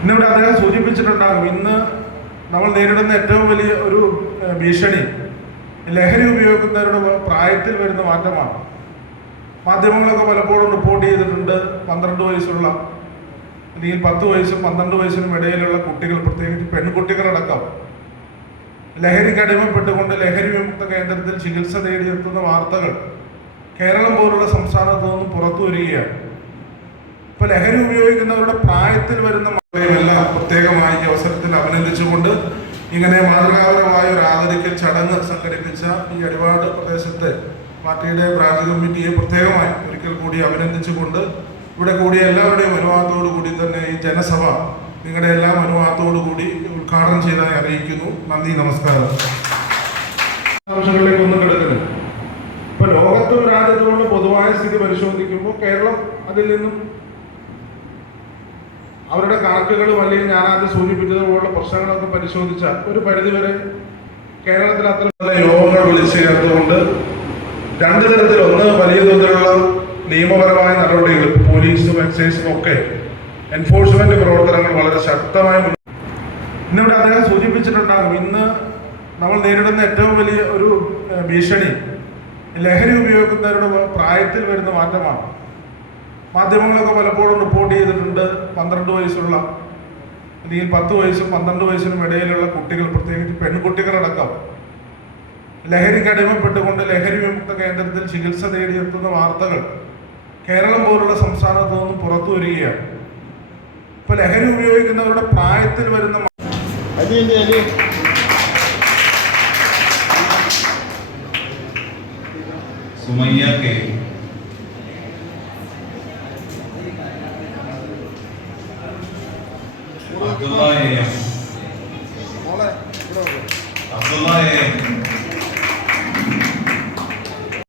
ഇന്നിവിടെ അദ്ദേഹം സൂചിപ്പിച്ചിട്ടുണ്ടാകും, ഇന്ന് നമ്മൾ നേരിടുന്ന ഏറ്റവും വലിയ ഒരു ഭീഷണി ലഹരി ഉപയോഗിക്കുന്നവരുടെ പ്രായത്തിൽ വരുന്ന മാറ്റമാണ്. മാധ്യമങ്ങളൊക്കെ പലപ്പോഴും റിപ്പോർട്ട് ചെയ്തിട്ടുണ്ട്, 12 വയസ്സുള്ള അല്ലെങ്കിൽ 10 വയസ്സും 12 വയസ്സിനും ഇടയിലുള്ള കുട്ടികൾ, പ്രത്യേകിച്ച് പെൺകുട്ടികളടക്കം ലഹരിക്ക് അടിമപ്പെട്ടുകൊണ്ട് ലഹരി വിമുക്ത കേന്ദ്രത്തിൽ ചികിത്സ തേടിയെത്തുന്ന വാർത്തകൾ കേരളം പോലുള്ള സംസ്ഥാനത്തു നിന്നും പുറത്തു വരികയാണ്. ഇപ്പൊ ലഹരി ഉപയോഗിക്കുന്നവരുടെ പ്രായത്തിൽ വരുന്ന മക്കളെയെല്ലാം പ്രത്യേകമായി ഈ അവസരത്തിൽ അഭിനന്ദിച്ചുകൊണ്ട് ഇങ്ങനെ മാതൃകാപരമായ ഒരു ആദരിക്കൽ ചടങ്ങ് സംഘടിപ്പിച്ച ഈ അടിവാട് പ്രദേശത്തെ പാർട്ടിയുടെ ബ്രാഞ്ച് കമ്മിറ്റിയെ പ്രത്യേകമായി ഒരിക്കൽ കൂടി അഭിനന്ദിച്ചുകൊണ്ട് ഇവിടെ കൂടിയ എല്ലാവരുടെയും അനുവാദത്തോടു കൂടി തന്നെ ഈ ജനസഭ നിങ്ങളുടെ എല്ലാം അനുവാദത്തോടു കൂടി ഉദ്ഘാടനം ചെയ്തതായി അറിയിക്കുന്നു. നന്ദി, നമസ്കാരം. ആവശ്യങ്ങളിലേക്ക് ഒന്നും കിടക്കുന്നു. ഇപ്പൊ ലോകത്തും രാജ്യത്തുമുള്ള പൊതുവായ സ്ഥിതി പരിശോധിക്കുമ്പോൾ കേരളം അതിൽ നിന്നും അവരുടെ കണക്കുകളും അല്ലെങ്കിൽ ഞാനാദ്യം സൂചിപ്പിച്ചതുപോലുള്ള പ്രശ്നങ്ങളൊക്കെ പരിശോധിച്ച ഒരു പരിധിവരെ കേരളത്തിൽ അത്ര യോഗങ്ങൾ വിളിച്ചു ചേർത്തുകൊണ്ട് 2 തരത്തിൽ, ഒന്ന് വലിയ തോതിലുള്ള നിയമപരമായ നടപടികൾ, പോലീസും എക്സൈസും ഒക്കെ എൻഫോഴ്സ്മെന്റ് പ്രവർത്തനങ്ങൾ വളരെ ശക്തമായി ഇന്നിവിടെ അദ്ദേഹം സൂചിപ്പിച്ചിട്ടുണ്ടാകും, ഇന്ന് നമ്മൾ നേരിടുന്ന ഏറ്റവും വലിയ ഒരു ഭീഷണി ലഹരി ഉപയോഗിക്കുന്നവരുടെ പ്രായത്തിൽ വരുന്ന മാറ്റമാണ്. മാധ്യമങ്ങളൊക്കെ പലപ്പോഴും റിപ്പോർട്ട് ചെയ്തിട്ടുണ്ട്, 12 വയസ്സുള്ള അല്ലെങ്കിൽ 10 വയസ്സും 12 വയസ്സിനും ഇടയിലുള്ള കുട്ടികൾ, പ്രത്യേകിച്ച് പെൺകുട്ടികളടക്കം ലഹരിക്ക് അടിമപ്പെട്ടുകൊണ്ട് ലഹരി വിമുക്ത കേന്ദ്രത്തിൽ ചികിത്സ തേടിയെത്തുന്ന വാർത്തകൾ കേരളം പോലുള്ള സംസ്ഥാനത്തു നിന്നും പുറത്തു വരികയാണ്. ഇപ്പൊ ലഹരി ഉപയോഗിക്കുന്നവരുടെ പ്രായത്തിൽ വരുന്ന സുമയ്യ കെ, അബ്ദുള്ള എ,